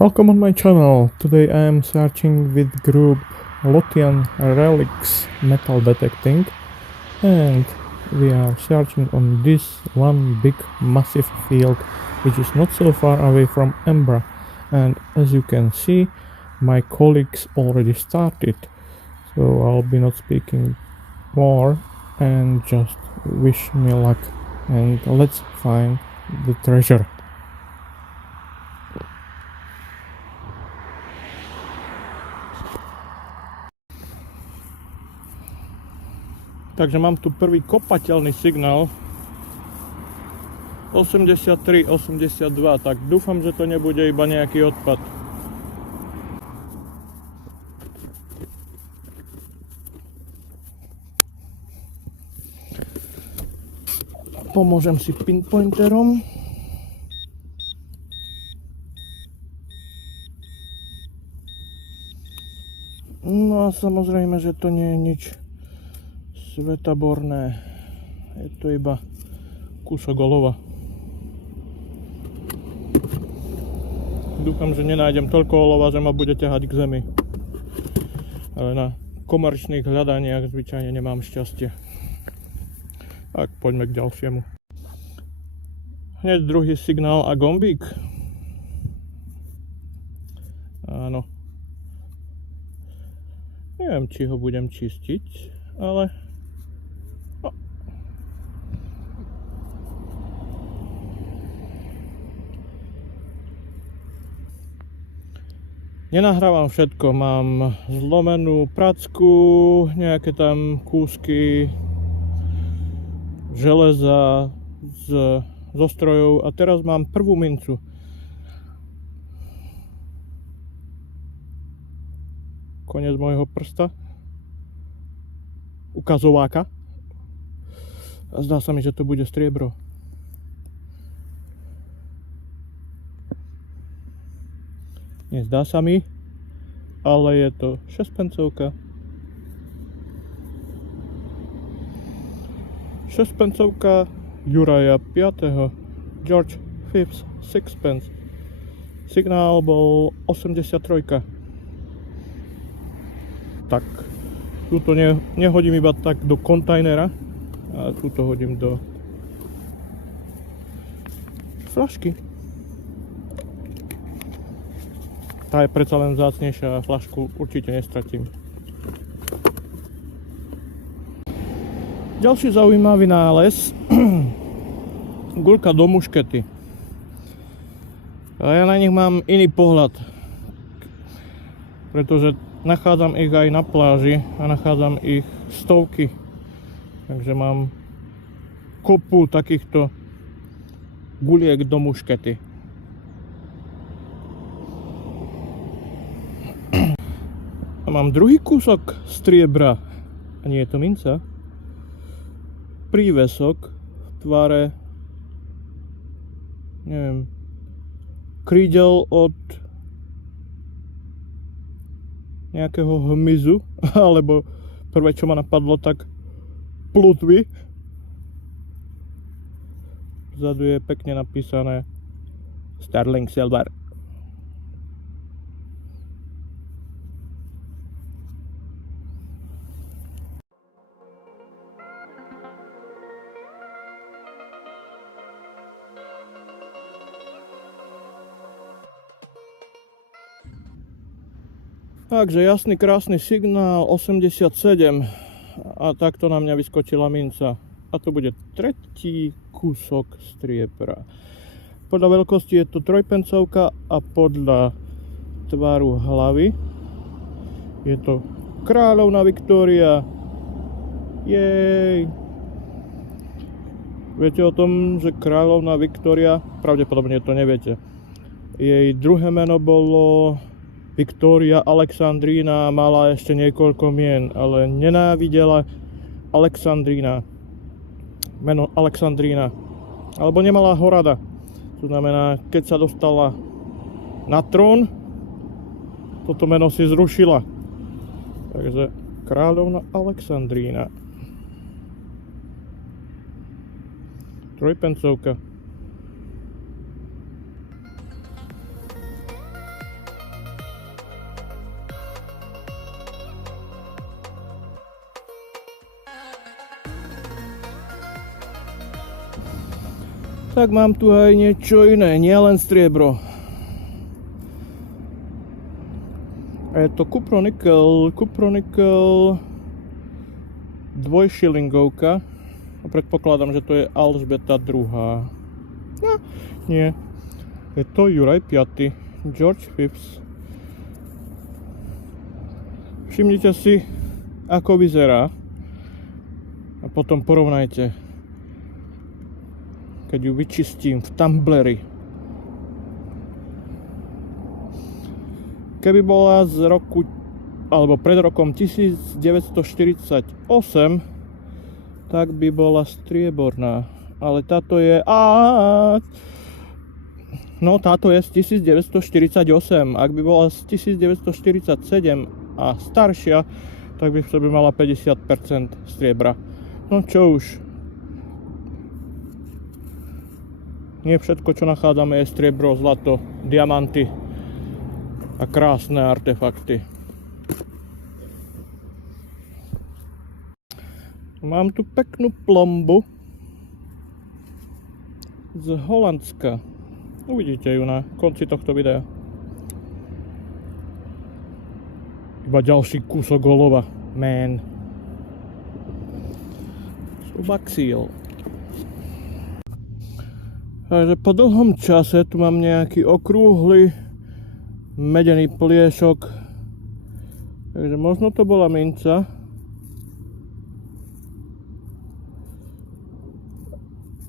Welcome on my channel. Today I am searching with group Lothian Relics metal detecting, and we are searching on this one big massive field which is not so far away from Embra, and as you can see my colleagues already started, so I'll be not speaking more and just wish me luck and let's find the treasure. Takže mám tu prvý kopateľný signál 83, 82, tak dúfam, že to nebude iba nejaký odpad. Pomôžem si pinpointerom. No a samozrejme, že to nie je nič svetaborné, je to iba kúsok olova. Dúfam, že nenájdem toľko olova, že ma bude ťahať k zemi, ale na komerčných hľadaniach zvyčajne nemám šťastie. Tak poďme k ďalšiemu. Hneď druhý signál a gombík. Áno, neviem, či ho budem čistiť, ale nenahrávam všetko, mám zlomenú pracku, nejaké tam kúsky železa zo strojov a teraz mám prvú mincu. Koniec môjho prsta, ukazováka, a zdá sa mi, že to bude striebro. Nezdá sa mi, ale je to 6-pencovka. 6-pencovka Juraja 5. George 5th 6-pence. Signál bol 83. Tak, túto nehodím iba tak do kontajnera, a túto hodím do fľašky. Tá je predsa len vzácnejšia a fľašku určite nestratím. Ďalší zaujímavý nález. Guľka do muškety. A ja na nich mám iný pohľad, pretože nachádzam ich aj na pláži a nachádzam ich stovky. Takže mám kopu takýchto guliek do muškety. A mám druhý kúsok striebra, a nie je to minca, prívesok v tvare, neviem, krídel od nejakého hmyzu, alebo prvé, čo ma napadlo, tak plutvy. Vzadu je pekne napísané Sterling Silver. Takže jasný, krásny signál 87 a takto na mňa vyskočila minca. A to bude tretí kúsok striebra. Podľa veľkosti je to 3-pencovka a podľa tvaru hlavy je to kráľovná Viktória. Jej! Viete o tom, že kráľovná Viktória, pravdepodobne to neviete, jej druhé meno bolo Viktória Alexandrína, mala ešte niekoľko mien, ale nenávidela Alexandrína. Meno Alexandrína. Alebo nemala ho rada. To znamená, keď sa dostala na trón, toto meno si zrušila. Takže kráľovna Alexandrína. 3-pencovka. tak mám tu aj niečo iné, nielen striebro. A je to Cupronikel dvojšilingovka. A predpokladám, že to je Alžbeta II. No, nie. Je to Juraj V. George V. Všimnite si, ako vyzerá. A potom porovnajte. Keď ju vyčistím v tumbleri. Keby bola z roku, alebo pred rokom 1948, tak by bola strieborná. Ale táto je... No táto je z 1948. Ak by bola z 1947 a staršia, tak by mala 50% striebra. No čo už. Nie všetko, čo nachádzame, je striebro, zlato, diamanty a krásne artefakty. Mám tu peknú plombu z Holandska. Uvidíte ju na konci tohto videa. Iba ďalší kúsok olova. Man. Subaxiel. Takže po dlhom čase tu mám nejaký okrúhly medený pliešok. Takže možno to bola minca.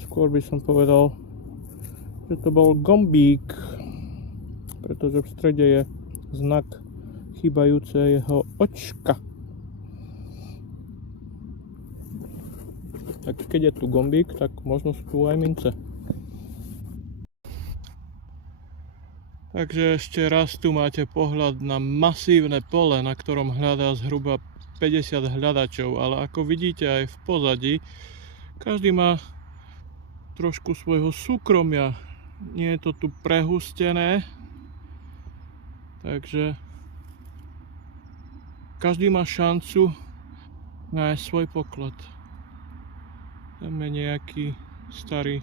Skôr by som povedal, že to bol gombík, pretože v strede je znak chýbajúceho očka. Tak keď je tu gombík, tak možno sú tu aj mince. Takže ešte raz tu máte pohľad na masívne pole, na ktorom hľadá zhruba 50 hľadačov, ale ako vidíte aj v pozadí, každý má trošku svojho súkromia. Nie je to tu prehustené, takže každý má šancu nájsť svoj poklad. Tam je nejaký starý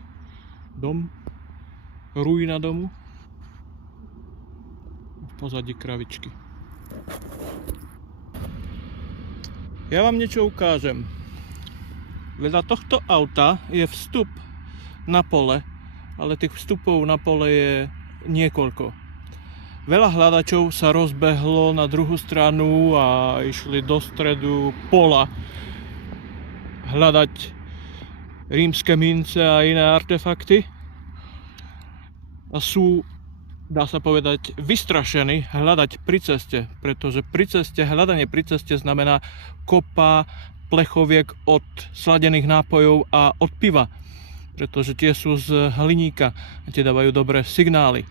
dom, ruína domu. V pozadí kravičky. Ja vám niečo ukážem. Vedľa tohto auta je vstup na pole, ale tých vstupov na pole je niekoľko. Veľa hľadačov sa rozbehlo na druhú stranu a išli do stredu pola hľadať rímske mince a iné artefakty. A sú, dá sa povedať, vystrašení hľadať pri ceste, pretože hľadanie pri ceste znamená kopa plechoviek od sladených nápojov a od piva, pretože tie sú z hliníka a tie dávajú dobré signály.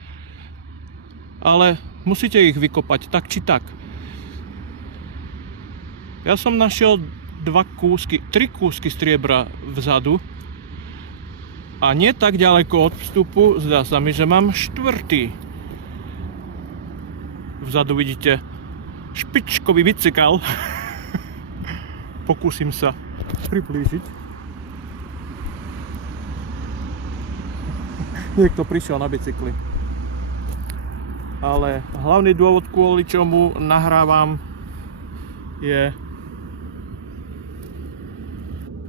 Ale musíte ich vykopať tak či tak. Ja som našiel 3 kúsky striebra vzadu a nie tak ďaleko od vstupu zdá sa mi, že mám 4. Vzadu vidíte špičkový bicykel. Pokúsim sa priblížiť. Niekto prišiel na bicykli. Ale hlavný dôvod, kvôli čomu nahrávam, je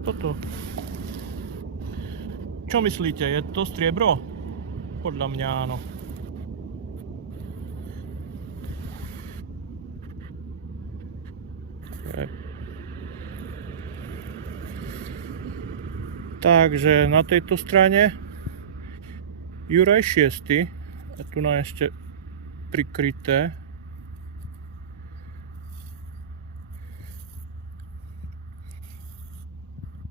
toto. Čo myslíte, je to striebro? Podľa mňa áno. Takže na tejto strane Juraj VI, a tu na ešte prikryté.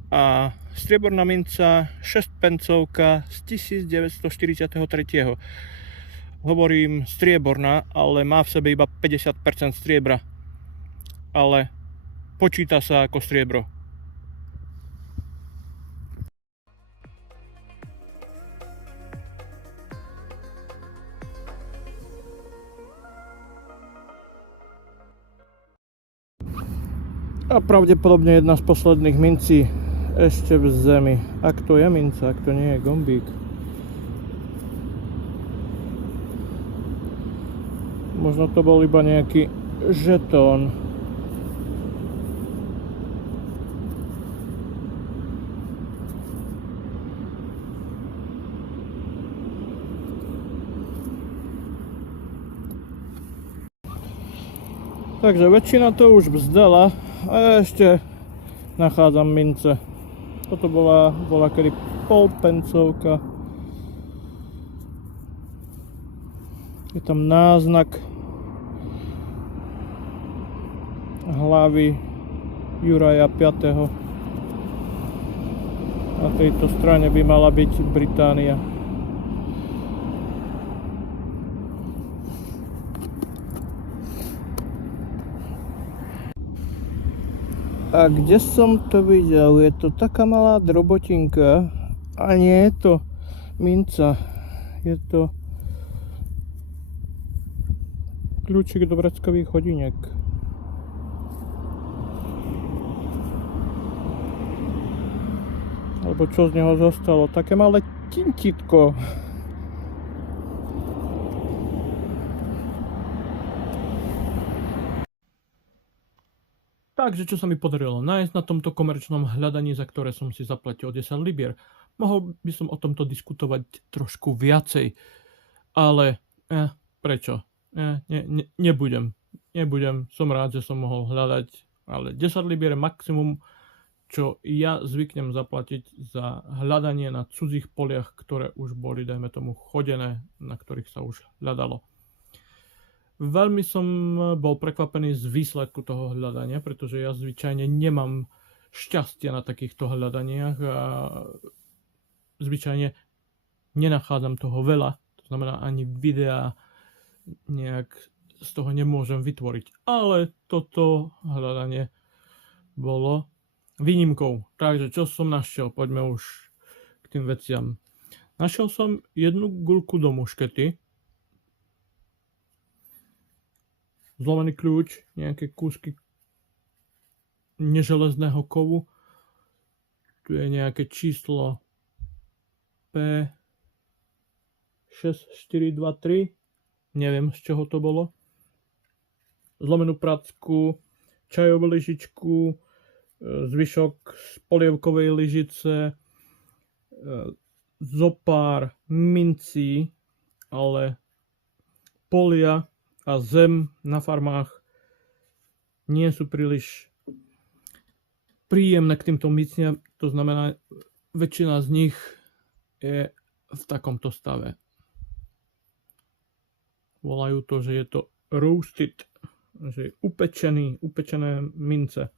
A strieborná minca 6-pencovka z 1943. Hovorím strieborná, ale má v sebe iba 50% striebra. Ale počíta sa ako striebro. A pravdepodobne jedna z posledných mincí ešte v zemi. Ak to je minca, ak to nie je gombík. Možno to bol iba nejaký žetón. Takže väčšina to už vzdala a ešte nachádzam mince. Toto bola kedy polpencovka. Je tam náznak hlavy Juraja V. Na tejto strane by mala byť Británia. A kde som to videl? Je to taká malá drobotinka. A nie je to minca. Je to kľúčik do vreckových hodiniek. Alebo čo z neho zostalo? Také malé tintitko. Takže čo sa mi podarilo nájsť na tomto komerčnom hľadaní, za ktoré som si zaplatil 10 libier. Mohol by som o tomto diskutovať trošku viacej, ale prečo? Nebudem. Som rád, že som mohol hľadať, ale 10 libier je maximum, čo ja zvyknem zaplatiť za hľadanie na cudzích poliach, ktoré už boli, dajme tomu, chodené, na ktorých sa už hľadalo. Veľmi som bol prekvapený z výsledku toho hľadania, pretože ja zvyčajne nemám šťastie na takýchto hľadaniach a zvyčajne nenachádzam toho veľa, to znamená ani videa nejak z toho nemôžem vytvoriť. Ale toto hľadanie bolo výnimkou. Takže čo som našiel? Poďme už k tým veciam. Našiel som jednu guľku do muškety, zlomený kľúč, nejaké kúsky neželezného kovu. Tu je nejaké číslo P6423. Neviem, z čoho to bolo. Zlomenú pracku, čajovú lyžičku, zvyšok z polievkovej lyžice, zopár mincí, ale polia a zem na farmách nie sú príliš príjemné k týmto miciam, to znamená, väčšina z nich je v takomto stave. Volajú to, že je to roasted, že je upečené mince.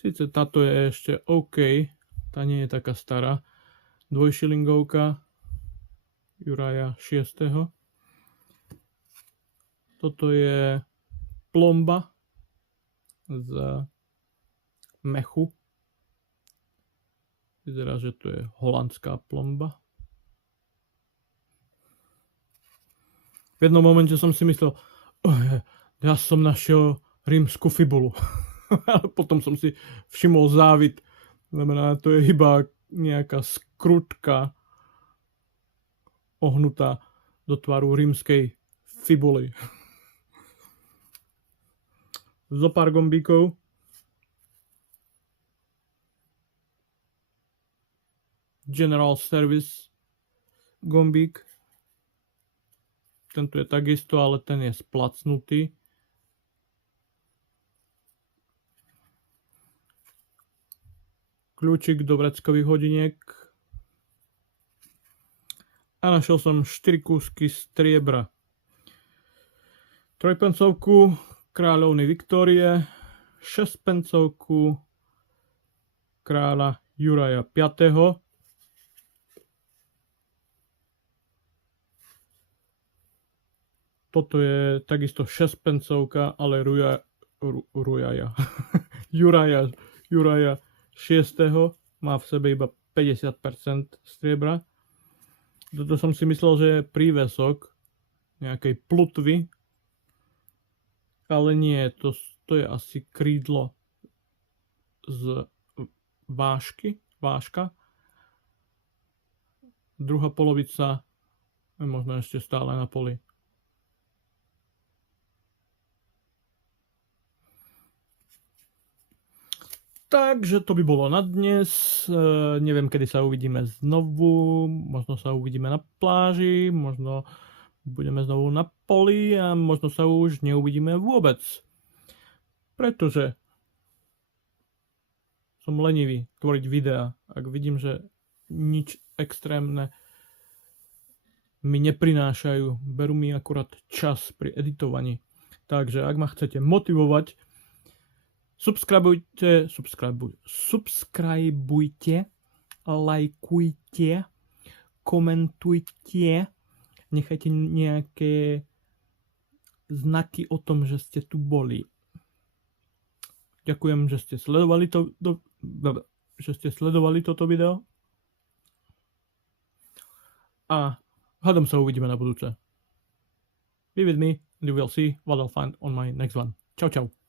Sice táto je ešte OK, tá nie je taká stará, dvojšilingovka Juraja VI. Toto je plomba z mechu. Vyzerá, že to je holandská plomba. V jednom momente som si myslel, ja som našiel rímsku fibulu. Ale potom som si všimol závit. Znamená, to je iba nejaká skrutka ohnutá do tvaru rímskej fibuly. Zopár gombíkov. General Service gombík. Tento je takisto, ale ten je splacnutý. Kľúčik do vreckových hodiniek. A našiel som 4 kúsky striebra. Trojpencovku kráľovny Viktórie, 6pencovku kráľa Juraja V. Toto je takisto 6pencovka, ale Juraja VI. Má v sebe iba 50% striebra. Toto som si myslel, že je prívesok nejakej plutvy, ale nie, to je asi krídlo z váška. Druhá polovica je možno ešte stále na poli. Takže to by bolo na dnes. Neviem, kedy sa uvidíme znovu. Možno sa uvidíme na pláži, možno budeme znovu na poli a možno sa už neuvidíme vôbec. Pretože som lenivý tvoriť videá. Ak vidím, že nič extrémne mi neprinášajú, berú mi akurát čas pri editovaní. Takže ak ma chcete motivovať, subscribujte, lajkujte, komentujte, nechajte nejaké znaky o tom, že ste tu boli. Ďakujem, že ste sledovali toto video. A hádam sa uvidíme na budúce. Be with me and you will see what I'll find on my next one. Čau, čau.